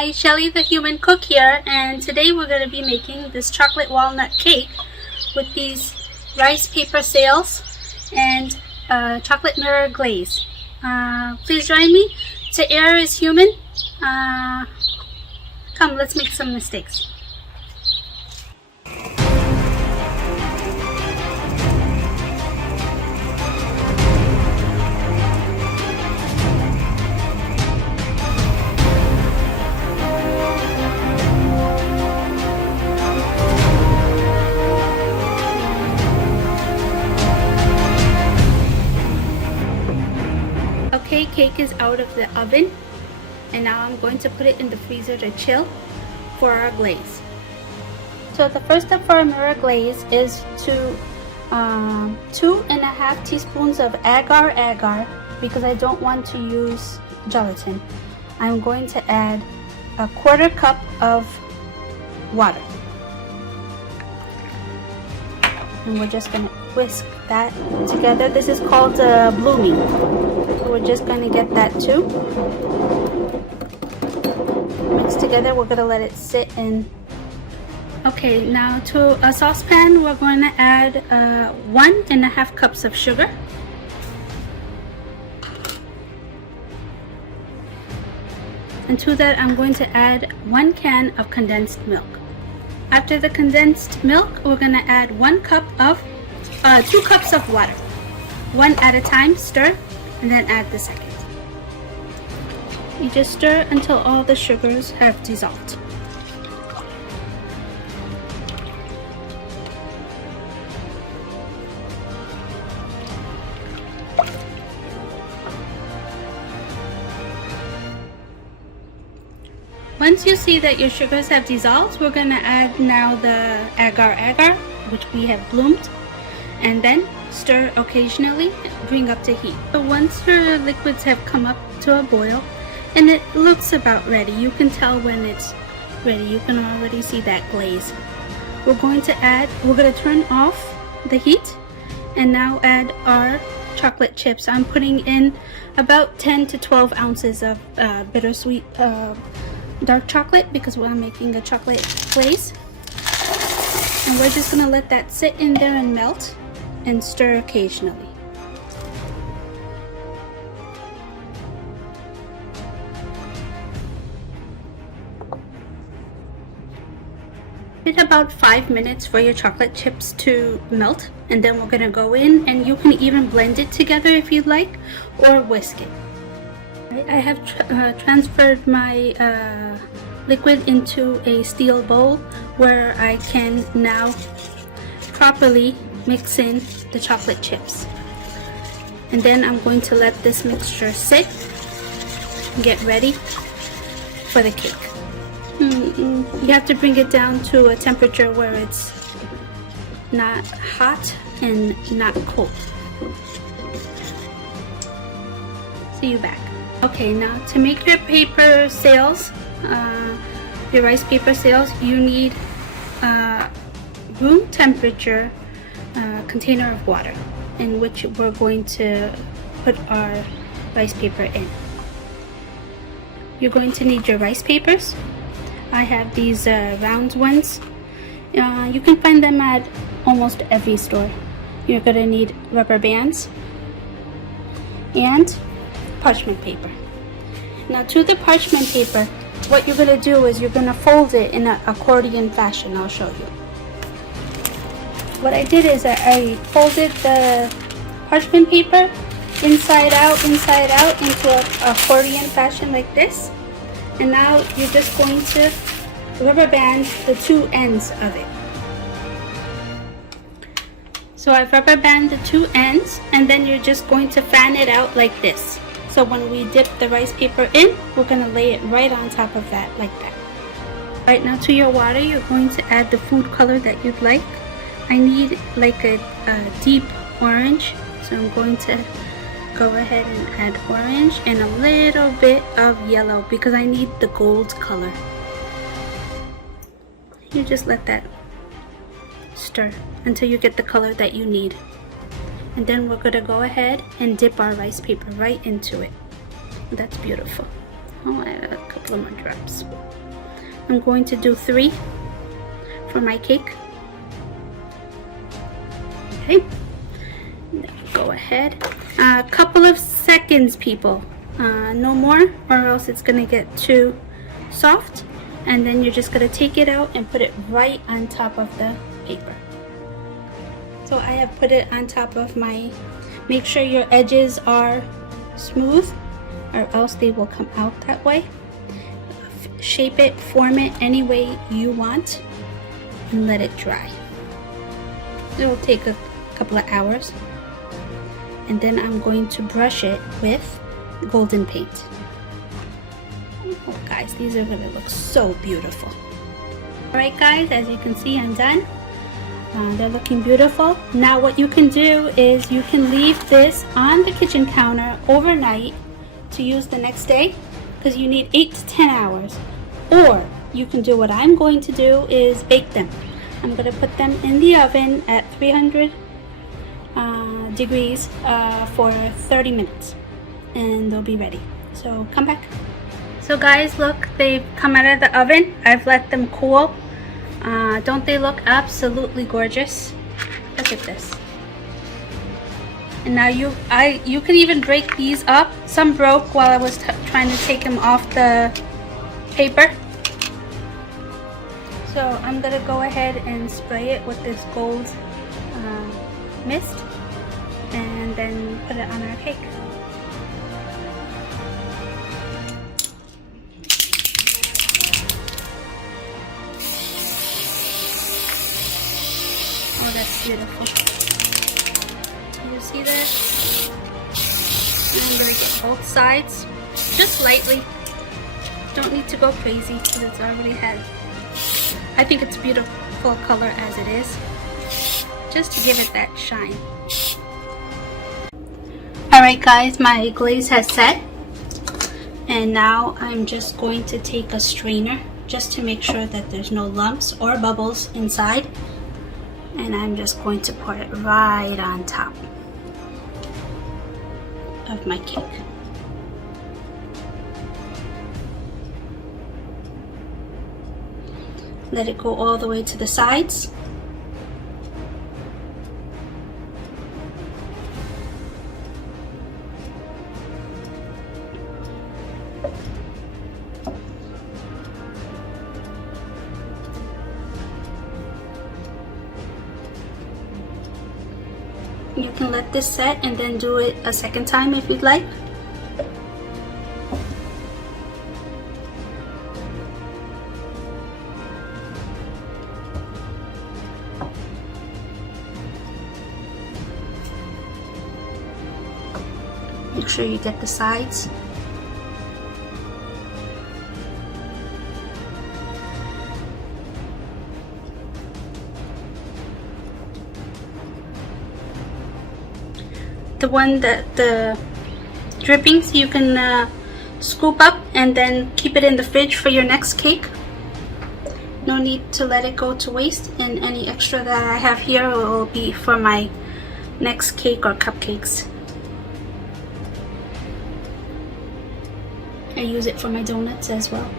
Hi, Shelly the Human Cook here, and today we're going to be making this chocolate walnut cake with these rice paper sails and chocolate mirror glaze. Please join me. To err is human. Come, let's make some mistakes. Okay, cake is out of the oven, and now I'm going to put it in the freezer to chill for our glaze. So the first step for our mirror glaze is to 2.5 teaspoons of agar, because I don't want to use gelatin. I'm going to add a 1/4 cup of water, and we're just going to whisk that together. This is called blooming. So we're just going to get that too mixed together. We're going to let it sit in. Okay, now to a saucepan we're going to add 1.5 cups of sugar, and to that I'm going to add 1 can of condensed milk. After the condensed milk, we're going to add 2 cups of water, one at a time. Stir and then add the second. You just stir until all the sugars have dissolved. Once you see that your sugars have dissolved, we're going to add now the agar, which we have bloomed, and then stir occasionally, bring up to heat. So once your liquids have come up to a boil and it looks about ready, you can tell when it's ready. You can already see that glaze. We're going to turn off the heat and now add our chocolate chips. I'm putting in about 10 to 12 ounces of bittersweet dark chocolate, because we're making a chocolate glaze, and we're just going to let that sit in there and melt and stir occasionally. Wait about 5 minutes for your chocolate chips to melt, and then we're going to go in, and you can even blend it together if you'd like, or whisk it. I have transferred my liquid into a steel bowl where I can now properly mix in the chocolate chips, and then I'm going to let this mixture sit and get ready for the cake. You have to bring it down to a temperature where it's not hot and not cold. See you back. Okay, now to make your paper sails, your rice paper sails, you need room temperature container of water in which we're going to put our rice paper in. You're going to need your rice papers. I have these round ones. You can find them at almost every store. You're going to need rubber bands and parchment paper. Now to the parchment paper, what you're going to do is you're going to fold it in an accordion fashion. I'll show you. What I did is I folded the parchment paper inside out into an accordion fashion like this, and now you're just going to rubber band the two ends of it. So I've rubber banded the two ends, and then you're just going to fan it out like this. So when we dip the rice paper in, we're going to lay it right on top of that, like that. Right now to your water, you're going to add the food color that you'd like. I need like a deep orange, so I'm going to go ahead and add orange and a little bit of yellow, because I need the gold color. You just let that stir until you get the color that you need. And then we're going to go ahead and dip our rice paper right into it. That's beautiful. I'll add a couple of more drops. I'm going to do 3 for my cake. Okay, go ahead. A couple of seconds, people, no more, or else it's gonna get too soft. And then you're just gonna take it out and put it right on top of the paper. So I have put it on top of my, make sure your edges are smooth or else they will come out that way. Shape it, form it any way you want, and let it dry. It will take a couple of hours. And then I'm going to brush it with golden paint. Oh guys, these are gonna look so beautiful. Alright guys, as you can see, I'm done. They're looking beautiful. Now what you can do is you can leave this on the kitchen counter overnight to use the next day, because you need 8 to 10 hours. Or you can do what I'm going to do is bake them. I'm going to put them in the oven at 300 degrees for 30 minutes and they'll be ready. So come back. So guys, look, they've come out of the oven. I've let them cool. Don't they look absolutely gorgeous? Look at this. And now you can even break these up. Some broke while I was trying to take them off the paper. So I'm gonna go ahead and spray it with this gold mist and then put it on our cake. Oh, that's beautiful. You see that? And I'm going to get both sides, just lightly. Don't need to go crazy because it's already had. I think it's a beautiful color as it is, just to give it that shine. Alright guys, my glaze has set. And now I'm just going to take a strainer just to make sure that there's no lumps or bubbles inside. And I'm just going to pour it right on top of my cake. Let it go all the way to the sides. You can let this set and then do it a second time if you'd like. Make sure you get the sides. The one that the drippings you can scoop up and then keep it in the fridge for your next cake. No need to let it go to waste, and any extra that I have here will be for my next cake or cupcakes. I use it for my donuts as well.